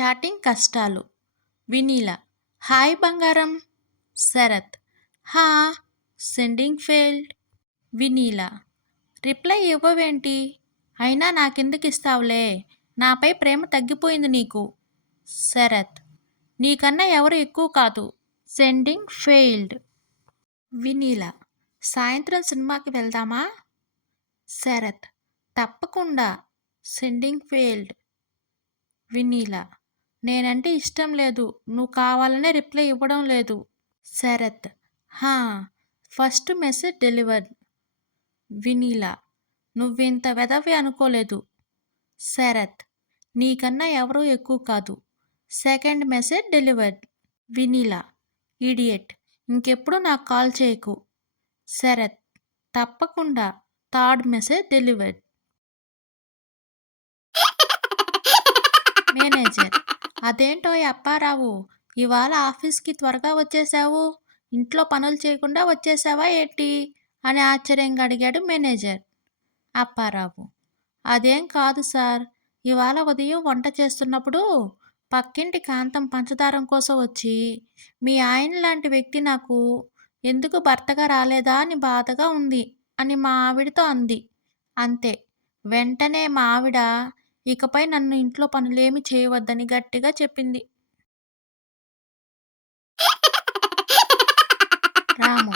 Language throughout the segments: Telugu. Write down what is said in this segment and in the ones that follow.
చాటింగ్ కష్టాలు. వినీల. హాయ్ బంగారం. శరత్. హా. Sending failed. వినీల. రిప్లై ఇవ్వవేంటి? అయినా నాకెందుకు ఇస్తావులే, నాపై ప్రేమ తగ్గిపోయింది నీకు. శరత్. నీకన్నా ఎవరు ఎక్కువ కాదు. Sending failed. వినీల. సాయంత్రం సినిమాకి వెళ్దామా? శరత్. తప్పకుండా. Sending failed. వినీల. నేనంటే ఇష్టం లేదు, నువ్వు కావాలనే రిప్లై ఇవ్వడం లేదు. శరత్. హా. First message delivered. వినీల. నువ్వింత వెధవి అనుకోలేదు. శరత్. నీకన్నా ఎవరూ ఎక్కువ కాదు. Second message delivered. Vineela. Idiot. ఇంకెప్పుడు నాకు కాల్ చేయకు. శరత్. తప్పకుండా. Third message delivered. మేనేజర్. అదేంటో అప్పారావు, ఇవాళ ఆఫీస్కి త్వరగా వచ్చేసావు, ఇంట్లో పనులు చేయకుండా వచ్చేసావా ఏంటి అని ఆశ్చర్యంగా అడిగాడు మేనేజర్. అప్పారావు. అదేం కాదు సార్, ఇవాళ ఉదయం వంట చేస్తున్నప్పుడు పక్కింటి కాంతం పంచదారం కోసం వచ్చి, మీ ఆయన లాంటి వ్యక్తి నాకు ఎందుకు భర్తగా రాలేదా అని బాధగా ఉంది అని మా ఆవిడతో అంది. అంతే. వెంటనే మా ఆవిడ ఇకపై నన్ను ఇంట్లో పనులేమి చేయవద్దని గట్టిగా చెప్పింది. రాము.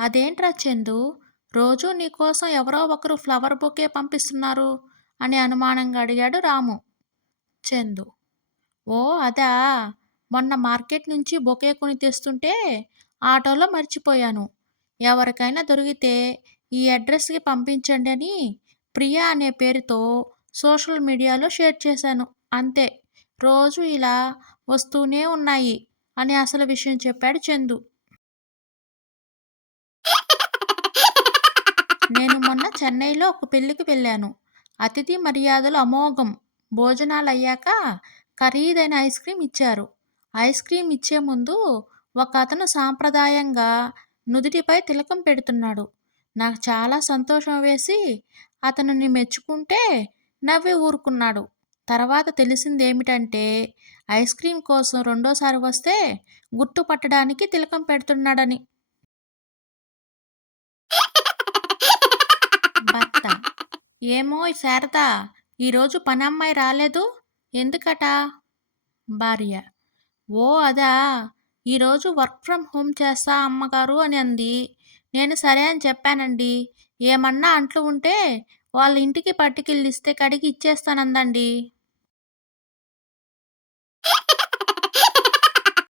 అదేంట్రా చందు, రోజూ నీకోసం ఎవరో ఒకరు ఫ్లవర్ బొకే పంపిస్తున్నారు అని అనుమానంగా అడిగాడు రాము. చందు. ఓ అదా, మొన్న మార్కెట్ నుంచి బొకే కొని తెస్తుంటే ఆటోలో మర్చిపోయాను. ఎవరికైనా దొరికితే ఈ అడ్రస్కి పంపించండి అని ప్రియా అనే పేరుతో సోషల్ మీడియాలో షేర్ చేశాను. అంతే. రోజు ఇలా వస్తూనే ఉన్నాయి అని అసలు విషయం చెప్పాడు చందు. నేను మొన్న చెన్నైలో ఒక పెళ్ళికి వెళ్ళాను. అతిథి మర్యాదలు అమోఘం. భోజనాలు అయ్యాక ఖరీదైన ఐస్ క్రీమ్ ఇచ్చారు. ఐస్ క్రీమ్ ఇచ్చే ముందు ఒక అతను సాంప్రదాయంగా నుదుటిపై తిలకం పెడుతున్నాడు. నాకు చాలా సంతోషం వేసి అతనిని మెచ్చుకుంటే నవ్వి ఊరుకున్నాడు. తర్వాత తెలిసిందేమిటంటే ఐస్ క్రీమ్ కోసం రెండోసారి వస్తే గుర్తుపట్టడానికి తిలకం పెడుతున్నాడని. భర్త. ఏమో శారదా, ఈరోజు పనమ్మాయి రాలేదు, ఎందుకట? భార్య. ఓ అదా, ఈరోజు వర్క్ ఫ్రమ్ హోమ్ చేస్తా అమ్మగారు అని అంది. నేను సరే అని చెప్పానండి. ఏమన్నా అంట్లు ఉంటే వాళ్ళ ఇంటికి పట్టుకెళ్ళిస్తే కడిగి ఇచ్చేస్తానందండి.